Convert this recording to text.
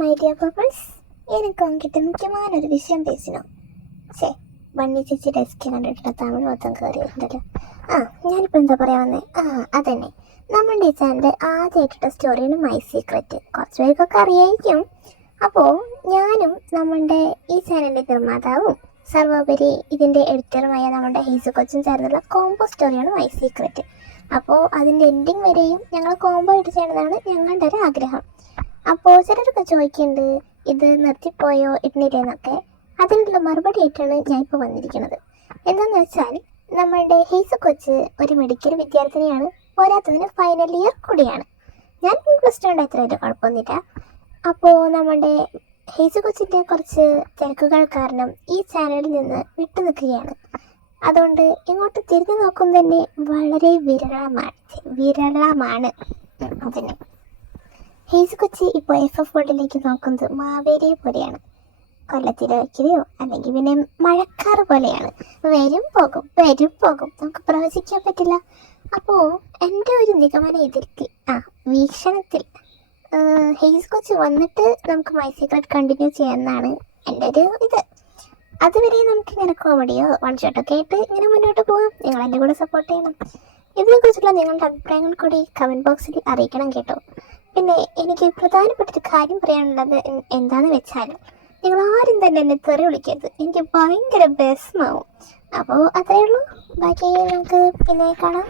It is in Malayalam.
മൈ ഡിയർ പീപ്പിൾസ്, എനിക്ക് ഉங்ககிட்ட മുഖ്യமான ഒരു വിഷയം പേശണം. ബണ്ണി ചേച്ചി ഡെസ്ക് കണ്ടിട്ടുള്ള തമിഴ് മൊത്തം കയറിയിട്ടുണ്ടല്ലോ. ഞാനിപ്പോൾ എന്താ പറയാൻ വന്നേ? അതന്നെ, നമ്മുടെ ഈ ചാനലിൻ്റെ ആദ്യമായിട്ടുള്ള സ്റ്റോറിയാണ് മൈ സീക്രറ്റ്. കുറച്ച് പേർക്കൊക്കെ അറിയായിരിക്കും. അപ്പോൾ ഞാനും നമ്മുടെ ഈ ചാനലിൻ്റെ നിർമ്മാതാവും സർവോപരി ഇതിൻ്റെ എഡിറ്ററുമായ നമ്മുടെ ഹീസു കൊച്ചും ചേർന്നുള്ള കോംബോ സ്റ്റോറിയാണ് മൈ സീക്രറ്റ്. അപ്പോൾ അതിൻ്റെ എൻഡിങ് വരെയും ഞങ്ങൾ കോംബോ ആയിട്ട് ചെയ്യണമെന്നാണ് ഞങ്ങളുടെ ഒരു ആഗ്രഹം. അപ്പോൾ ചിലരൊക്കെ ചോദിക്കുന്നുണ്ട്, ഇത് നിർത്തിപ്പോയോ ഇടുന്നില്ലേന്നൊക്കെ. അതിനുള്ള മറുപടി ആയിട്ടാണ് ഞാൻ ഇപ്പോൾ വന്നിരിക്കുന്നത്. എന്താണെന്ന് വെച്ചാൽ, നമ്മളുടെ ഹീസു കൊച്ച് ഒരു മെഡിക്കൽ വിദ്യാർത്ഥിനിയാണ്, പോരാത്തതിന് ഫൈനൽ ഇയർ കൂടിയാണ്. ഞാൻ പ്ലസ് ടു ഉണ്ട്, എത്രയായിട്ട് കുഴപ്പമൊന്നുമില്ല. അപ്പോൾ നമ്മുടെ ഹീസു കൊച്ചിൻ്റെ കുറച്ച് തിരക്കുകൾ കാരണം ഈ ചാനലിൽ നിന്ന് വിട്ടു നിൽക്കുകയാണ്. അതുകൊണ്ട് ഇങ്ങോട്ട് തിരിഞ്ഞു നോക്കും തന്നെ വളരെ വിരളമാണ്. അതന്നെ, ഹീസു കൊച്ചി ഇപ്പോൾ FF ബോർഡിലേക്ക് നോക്കുന്നത് മാവേലിയെ പോലെയാണ്. കൊല്ലത്തിലെ വയ്ക്കുകയോ അല്ലെങ്കിൽ പിന്നെ മഴക്കാറ് പോലെയാണ്. വരും പോകും നമുക്ക് പ്രവചിക്കാൻ പറ്റില്ല. അപ്പോൾ എൻ്റെ ഒരു നിഗമനം വീക്ഷണത്തിൽ ഹീസു കൊച്ചി വന്നിട്ട് നമുക്ക് മൈ സീക്രറ്റ് കണ്ടിന്യൂ ചെയ്യാമെന്നാണ് എൻ്റെ ഒരു ഇത്. അതുവരെ നമുക്കിങ്ങനെ കോമഡിയോ വൺ ഷോട്ടൊക്കെ ആയിട്ട് ഇങ്ങനെ മുന്നോട്ട് പോകാം. നിങ്ങൾ എൻ്റെ കൂടെ സപ്പോർട്ട് ചെയ്യണം. ഇതിനെക്കുറിച്ചുള്ള നിങ്ങളുടെ അഭിപ്രായങ്ങൾ കൂടി കമൻറ്റ് ബോക്സിൽ അറിയിക്കണം കേട്ടോ. പിന്നെ എനിക്ക് പ്രധാനപ്പെട്ടൊരു കാര്യം പറയാനുള്ളത് എന്താണെന്ന് വെച്ചാൽ, നിങ്ങൾ ആരും തന്നെ എന്നെ തെറി വിളിക്കരുത്. എനിക്ക് ഭയങ്കര വിഷമാവും. അപ്പോൾ അത്രയേ ഉള്ളൂ. ബാക്കി നമുക്ക് പിന്നെ കാണാം.